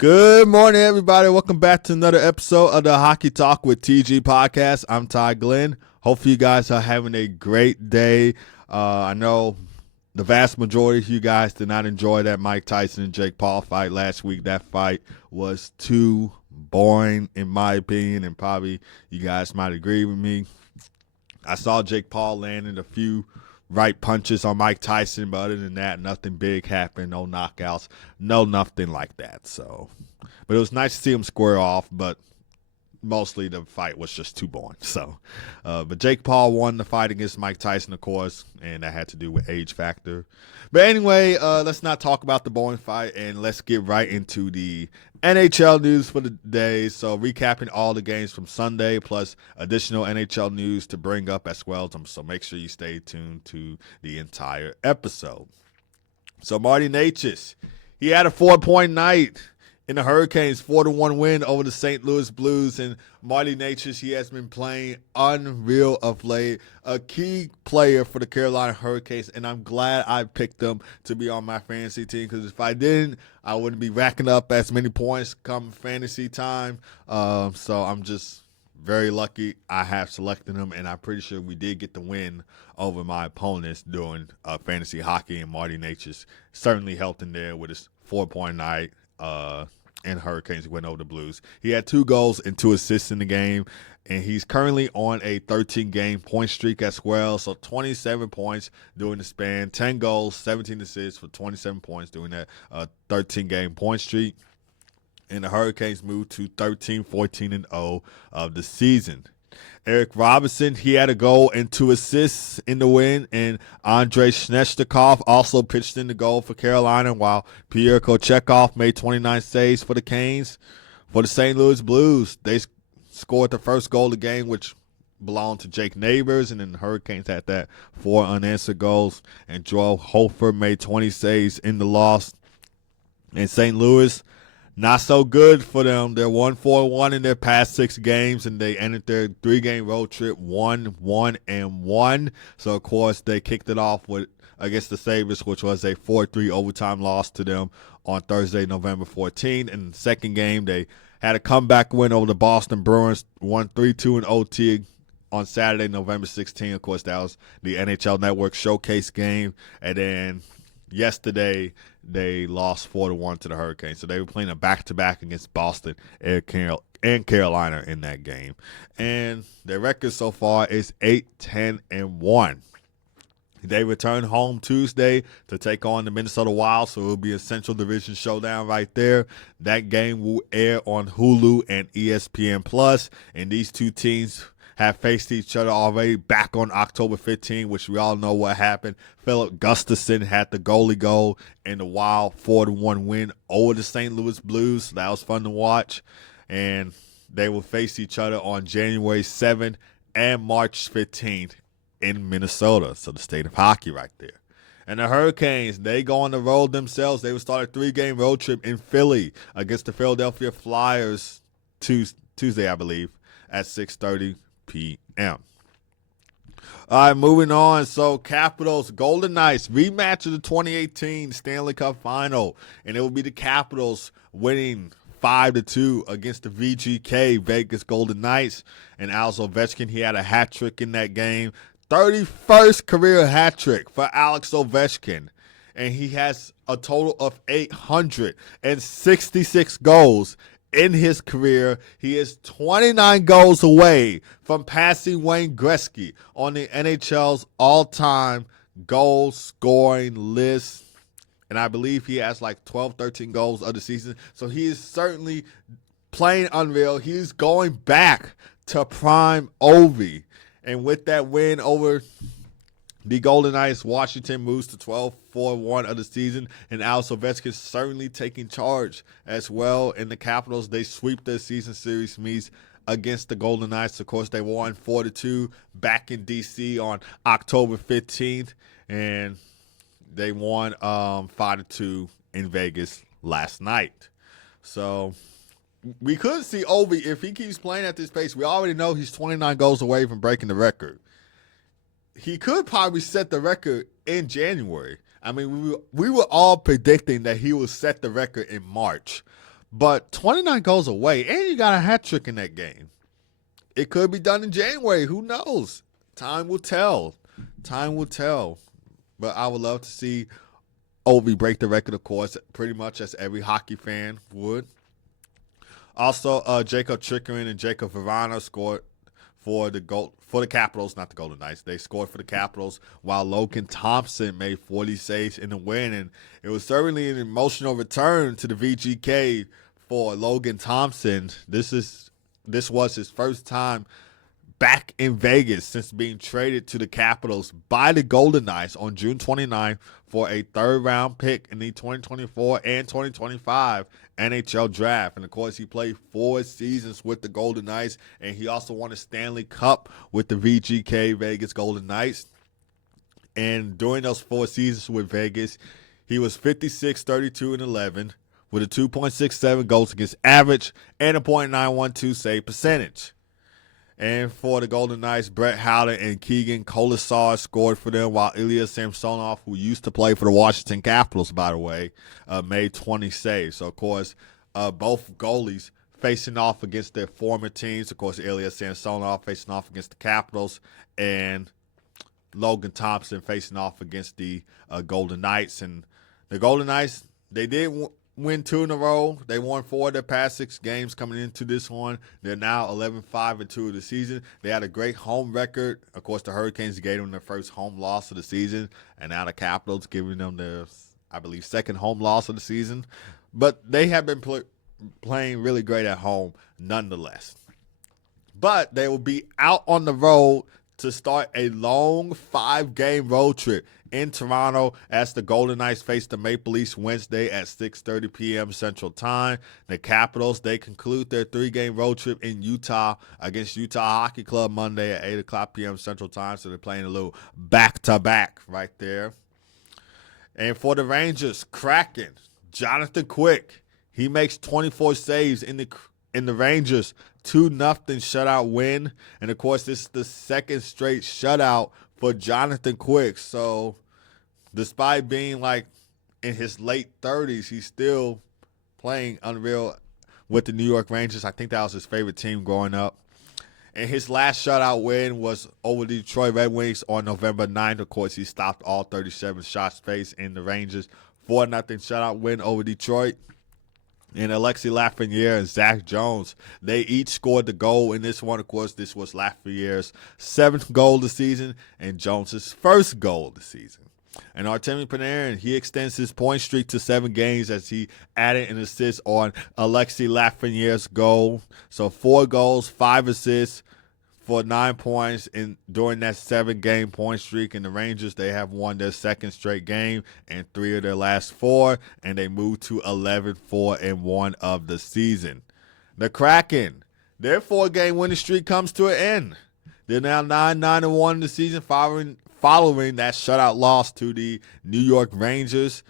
Good morning, everybody. Welcome back to another episode of the Hockey Talk with TG podcast. I'm Ty Glenn. Hopefully, you guys are having a great day. I know the vast majority of you guys did not enjoy that Mike Tyson and Jake Paul fight last week. That fight was too boring, in my opinion, and probably you guys might agree with me. I saw Jake Paul landing a few right punches on Mike Tyson, but other than that, nothing big happened. No knockouts, nothing like that. But it was nice to see him square off, but mostly the fight was just too boring. But Jake Paul won the fight against Mike Tyson, of course, and that had to do with age factor. But anyway, let's not talk about the boring fight, and let's get right into the NHL news for the day. So recapping all the games from Sunday, plus additional NHL news to bring up as well. So make sure you stay tuned to the entire episode. So Marty Necas, he had a 4-point night in the Hurricanes' 4-1 win over the St. Louis Blues. And Marty Necas, he has been playing unreal of late, a key player for the Carolina Hurricanes, and I'm glad I picked him to be on my fantasy team, because if I didn't, I wouldn't be racking up as many points come fantasy time. So I'm just very lucky I have selected him, and I'm pretty sure we did get the win over my opponents during fantasy hockey, and Marty Necas certainly helped in there with his 4-point night. And Hurricanes went over the Blues. He had 2 goals and 2 assists in the game, and he's currently on a 13-game point streak as well. So 27 points during the span, 10 goals, 17 assists for 27 points during that 13-game point streak. And the Hurricanes moved to 13-14-0 of the season. Eric Robinson, he had a goal and 2 assists in the win, and Andrei Svechnikov also pitched in the goal for Carolina, while Pierre Kochetkov made 29 saves for the Canes. For the St. Louis Blues, they scored the first goal of the game, which belonged to Jake Neighbors, and then the Hurricanes had that 4 unanswered goals, and Joel Hofer made 20 saves in the loss. In St. Louis, not so good for them. They're 1-4-1 in their past 6 games, and they ended their 3-game road trip 1-1-1. So, of course, they kicked it off with against the Sabres, which was a 4-3 overtime loss to them on Thursday, November 14th. In the second game, they had a comeback win over the Boston Bruins, won 3-2 in OT on Saturday, November 16th. Of course, that was the NHL Network showcase game. And then yesterday, they lost 4-1 to the Hurricanes. So they were playing a back-to-back against Boston and Carolina in that game. And their record so far is 8-10-1. They return home Tuesday to take on the Minnesota Wild, so it will be a Central Division showdown right there. That game will air on Hulu and ESPN+. And these two teams have faced each other already back on October 15, which we all know what happened. Philip Gustafson had the goalie goal in the Wild 4-1 win over the St. Louis Blues. So that was fun to watch. And they will face each other on January 7th and March 15th in Minnesota. So the state of hockey right there. And the Hurricanes, they go on the road themselves. They will start a 3-game road trip in Philly against the Philadelphia Flyers Tuesday, I believe, at 6:30 p.m. All right, moving on. So, Capitals, Golden Knights, rematch of the 2018 Stanley Cup Final. And it will be the Capitals winning 5-2 against the VGK, Vegas Golden Knights. And Alex Ovechkin, he had a hat trick in that game. 31st career hat trick for Alex Ovechkin. And he has a total of 866 goals in his career. He is 29 goals away from passing Wayne Gretzky on the NHL's all-time goal scoring list. And I believe he has like 12, 13 goals of the season. So he is certainly playing unreal. He's going back to prime Ovi. And with that win over the Golden Knights, Washington moves to 12-4-1 of the season, and Alex Ovechkin certainly taking charge as well. In the Capitals, they sweep their season series meets against the Golden Knights. Of course, they won 4-2 back in D.C. on October 15th, and they won 5-2 in Vegas last night. So we could see Ovi, if he keeps playing at this pace. We already know he's 29 goals away from breaking the record. He could probably set the record in January. I mean, we were all predicting that he would set the record in March. But 29 goals away, and you got a hat trick in that game. It could be done in January. Who knows? Time will tell. Time will tell. But I would love to see Ovi break the record, of course, pretty much as every hockey fan would. Also, Jacob Chickering and Jacob Verana scored for the Capitals, not the Golden Knights. They scored for the Capitals, while Logan Thompson made 40 saves in the win. And it was certainly an emotional return to the VGK for Logan Thompson. This was his first time back in Vegas since being traded to the Capitals by the Golden Knights on June 29th for a third-round pick in the 2024 and 2025 NHL Draft. And, of course, he played 4 seasons with the Golden Knights, and he also won a Stanley Cup with the VGK Vegas Golden Knights. And during those 4 seasons with Vegas, he was 56, 32, and 11 with a 2.67 goals against average and a .912 save percentage. And for the Golden Knights, Brett Howland and Keegan Colasar scored for them, while Ilya Samsonov, who used to play for the Washington Capitals, by the way, made 20 saves. So, of course, both goalies facing off against their former teams. Of course, Ilya Samsonov facing off against the Capitals, and Logan Thompson facing off against the Golden Knights. And the Golden Knights, they did win 2 in a row. They won 4 of their past 6 games coming into this one. They're now 11-5-2 of the season. They had a great home record. Of course, the Hurricanes gave them their first home loss of the season, and now the Capitals giving them their, I believe, second home loss of the season. But they have been playing really great at home nonetheless. But they will be out on the road to start a long 5-game road trip in Toronto as the Golden Knights face the Maple Leafs Wednesday at 6:30 p.m. Central Time. The Capitals, they conclude their 3-game road trip in Utah against Utah Hockey Club Monday at 8 o'clock p.m. Central Time. So they're playing a little back-to-back right there. And for the Rangers, Kraken, Jonathan Quick, he makes 24 saves in the Rangers 2-0 shutout win. And, of course, this is the second straight shutout for Jonathan Quick. So, despite being like in his late 30s, he's still playing unreal with the New York Rangers. I think that was his favorite team growing up. And his last shutout win was over the Detroit Red Wings on November 9th. Of course, he stopped all 37 shots faced in the Rangers. 4-0 shutout win over Detroit. And Alexis Lafreniere and Zach Jones, they each scored the goal in this one. Of course, this was Lafreniere's 7th goal of the season and Jones' first goal of the season. And Artemi Panarin, he extends his point streak to 7 games as he added an assist on Alexis Lafreniere's goal. So 4 goals, 5 assists for 9 points during that 7-game point streak. And the Rangers, they have won their second straight game and 3 of their last 4, and they moved to 11-4-1 of the season. The Kraken, their 4-game winning streak comes to an end. They're now 9-9-1 in the season following that shutout loss to the New York Rangers.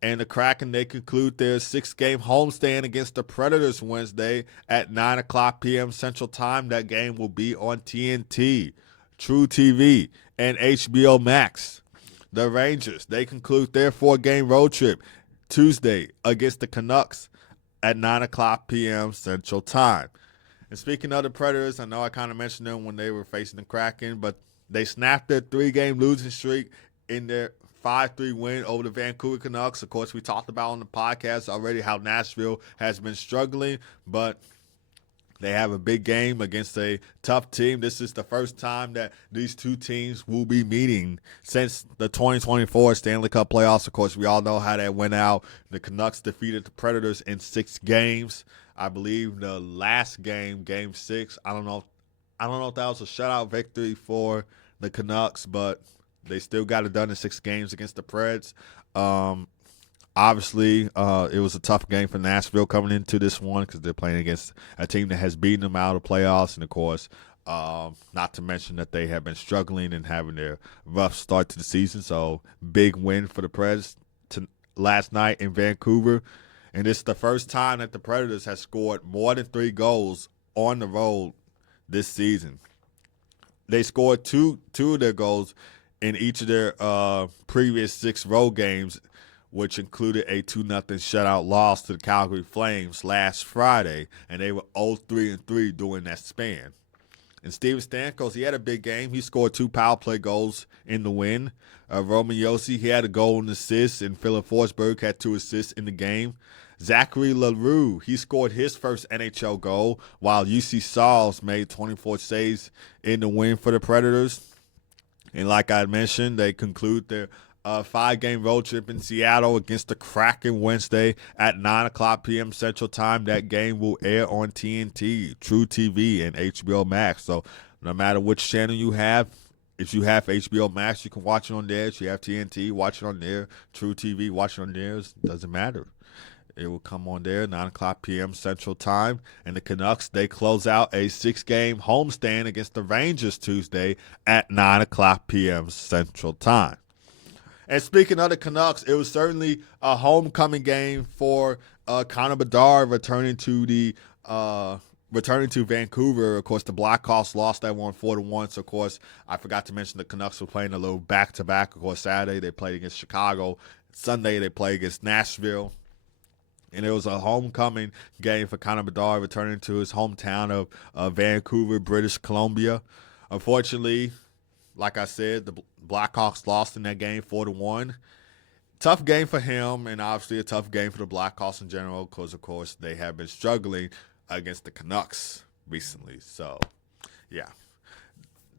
And the Kraken, they conclude their 6-game homestand against the Predators Wednesday at 9 o'clock p.m. Central Time. That game will be on TNT, True TV, and HBO Max. The Rangers, they conclude their 4-game road trip Tuesday against the Canucks at 9 o'clock p.m. Central Time. And speaking of the Predators, I know I kind of mentioned them when they were facing the Kraken, but they snapped their 3-game losing streak in their 5-3 win over the Vancouver Canucks. Of course, we talked about on the podcast already how Nashville has been struggling, but they have a big game against a tough team. This is the first time that these two teams will be meeting since the 2024 Stanley Cup playoffs. Of course, we all know how that went out. The Canucks defeated the Predators in 6 games. I believe the last game, Game 6, I don't know if that was a shutout victory for the Canucks, but they still got it done in 6 games against the Preds. Obviously, it was a tough game for Nashville coming into this one because they're playing against a team that has beaten them out of the playoffs. And, of course, not to mention that they have been struggling and having their rough start to the season. So, big win for the Preds last night in Vancouver. And it's the first time that the Predators have scored more than 3 goals on the road this season. They scored two of their goals in each of their previous 6 road games which included a 2-0 shutout loss to the Calgary Flames last Friday, and they were 0-3-3 during that span. And Steven Stamkos, he had a big game. He scored 2 power play goals in the win. Roman Josi, he had a goal and assist, and Philip Forsberg had 2 assists in the game. Zachary Leroux, he scored his first NHL goal, while UC Sauls made 24 saves in the win for the Predators. And like I mentioned, they conclude their 5-game road trip in Seattle against the Kraken Wednesday at 9 o'clock p.m. Central Time. That game will air on TNT, True TV, and HBO Max. So no matter which channel you have, if you have HBO Max, you can watch it on there. If you have TNT, watch it on there. True TV, watch it on there. It doesn't matter. It will come on there, 9 o'clock p.m. Central Time. And the Canucks, they close out a 6-game homestand against the Rangers Tuesday at 9 o'clock p.m. Central Time. And speaking of the Canucks, it was certainly a homecoming game for Connor Bedard returning to Vancouver. Of course, the Blackhawks lost that one 4-1. So, of course, I forgot to mention the Canucks were playing a little back-to-back. Of course, Saturday they played against Chicago. Sunday they played against Nashville. And it was a homecoming game for Connor Bedard returning to his hometown of Vancouver, British Columbia. Unfortunately, like I said, the Blackhawks lost in that game 4-1. Tough game for him, and obviously a tough game for the Blackhawks in general because, of course, they have been struggling against the Canucks recently. So, yeah.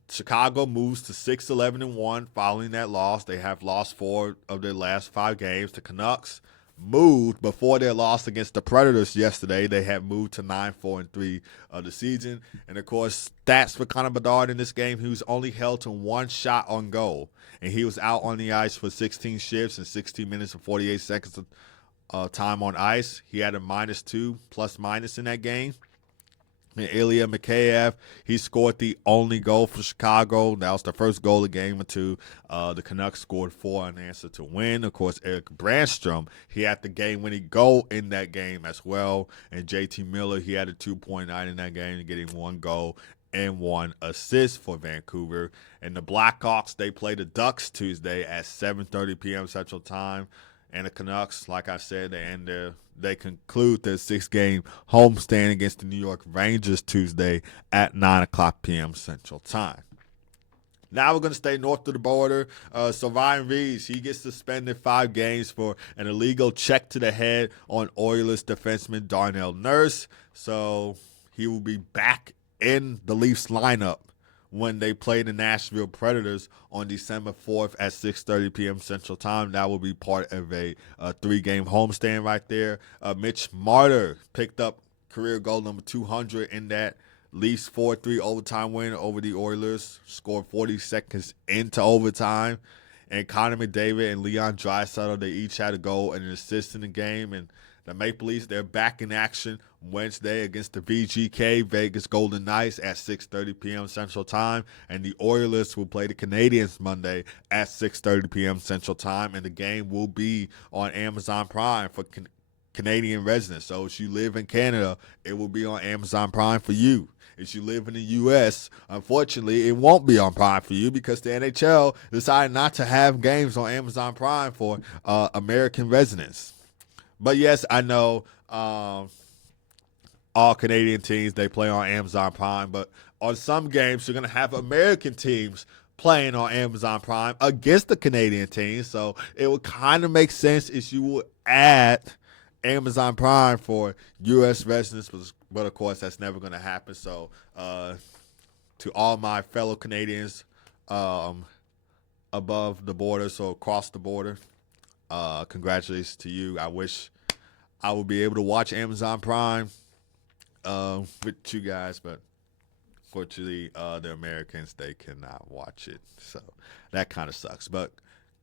Chicago moves to 6-11-1 following that loss. They have lost 4 of their last 5 games. The Canucks moved before their loss against the Predators yesterday. They had moved to 9-4-3 of the season. And, of course, stats for Connor Bedard in this game, he was only held to 1 shot on goal. And he was out on the ice for 16 shifts and 16 minutes and 48 seconds of time on ice. He had a -2 plus-minus in that game. And Ilya Mikheyev, he scored the only goal for Chicago. That was the first goal of game or 2. The Canucks scored 4 unanswered to win. Of course, Eric Brandstrom, he had the game-winning goal in that game as well. And JT Miller, he had a 2.9 in that game, getting 1 goal and 1 assist for Vancouver. And the Blackhawks, they play the Ducks Tuesday at 7:30 p.m. Central Time. And the Canucks, like I said, they conclude their 6-game homestand against the New York Rangers Tuesday at 9 o'clock p.m. Central Time. Now we're going to stay north of the border. So Ryan Reaves, he gets suspended 5 games for an illegal check to the head on Oilers defenseman Darnell Nurse. So he will be back in the Leafs lineup when they play the Nashville Predators on December 4th at 6:30 p.m. Central Time. That will be part of a 3-game homestand right there. Mitch Marner picked up career goal number 200 in that Leafs 4-3 overtime win over the Oilers. Scored 40 seconds into overtime. And Connor McDavid and Leon Draisaitl, they each had a goal and an assist in the game. And the Maple Leafs, they're back in action Wednesday against the VGK Vegas Golden Knights at 6:30 p.m. Central Time. And the Oilers will play the Canadiens Monday at 6:30 p.m. Central Time. And the game will be on Amazon Prime for Canadian residents. So if you live in Canada, it will be on Amazon Prime for you. If you live in the U.S., unfortunately, it won't be on Prime for you because the NHL decided not to have games on Amazon Prime for American residents. But, yes, I know all Canadian teams, they play on Amazon Prime. But on some games, you're going to have American teams playing on Amazon Prime against the Canadian teams. So it would kind of make sense if you would add Amazon Prime for U.S. residents. But, of course, that's never going to happen. So to all my fellow Canadians above the border, so across the border, congratulations to you. I wish I would be able to watch Amazon Prime with you guys, but fortunately, the Americans, they cannot watch it. So that kind of sucks. But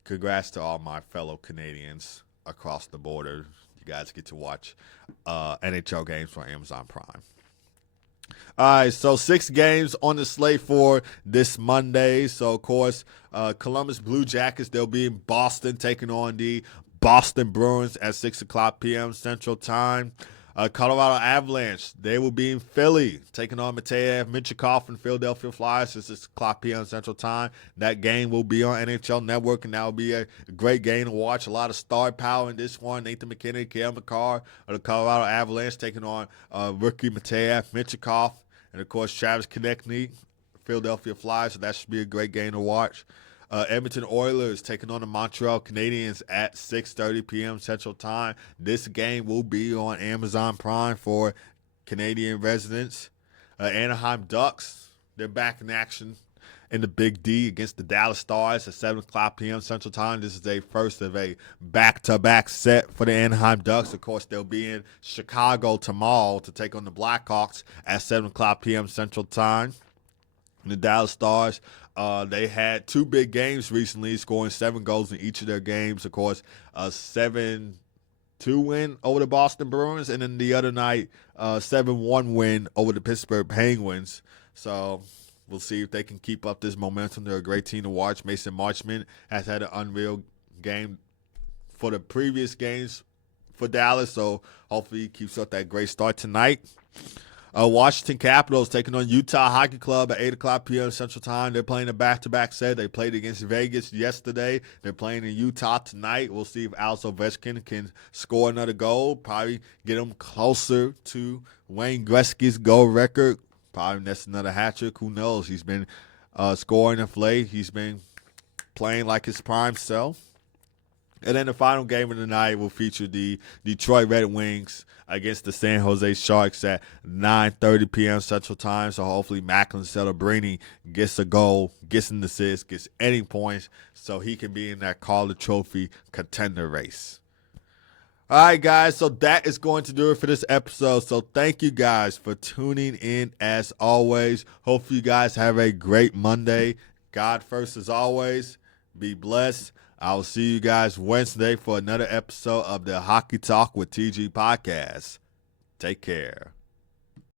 congrats to all my fellow Canadians across the border. You guys get to watch NHL games for Amazon Prime. All right, so 6 games on the slate for this Monday. So, of course, Columbus Blue Jackets, they'll be in Boston taking on the Boston Bruins at 6 o'clock p.m. Central Time. Colorado Avalanche, they will be in Philly, taking on Mateev, Michikov, and Philadelphia Flyers. This is clock p.m. Central Time. That game will be on NHL Network, and that will be a great game to watch. A lot of star power in this one. Nathan McKinnon, Cale Makar of the Colorado Avalanche taking on rookie Mateev, Michikov, and, of course, Travis Konechny, Philadelphia Flyers. So that should be a great game to watch. Edmonton Oilers taking on the Montreal Canadiens at 6:30 p.m. Central Time. This game will be on Amazon Prime for Canadian residents. Anaheim Ducks, they're back in action in the Big D against the Dallas Stars at 7 o'clock p.m. Central Time. This is a first of a back-to-back set for the Anaheim Ducks. Of course, they'll be in Chicago tomorrow to take on the Blackhawks at 7 o'clock p.m. Central Time. The Dallas Stars, they had two big games recently, scoring 7 goals in each of their games. Of course, a 7-2 win over the Boston Bruins, and then the other night, 7-1 win over the Pittsburgh Penguins. So we'll see if they can keep up this momentum. They're a great team to watch. Mason Marchment has had an unreal game for the previous games for Dallas, so hopefully he keeps up that great start tonight. Washington Capitals taking on Utah Hockey Club at 8 o'clock p.m. Central Time. They're playing a back-to-back set. They played against Vegas yesterday. They're playing in Utah tonight. We'll see if Alex Ovechkin can score another goal, probably get him closer to Wayne Gretzky's goal record. Probably that's another hat trick. Who knows? He's been scoring of late. He's been playing like his prime self. And then the final game of the night will feature the Detroit Red Wings against the San Jose Sharks at 9:30 p.m. Central Time. So hopefully Macklin Celebrini gets a goal, gets an assist, gets any points so he can be in that Calder Trophy contender race. All right, guys, so that is going to do it for this episode. So thank you guys for tuning in as always. Hopefully you guys have a great Monday. God first as always. Be blessed. I will see you guys Wednesday for another episode of the Hockey Talk with TG podcast. Take care.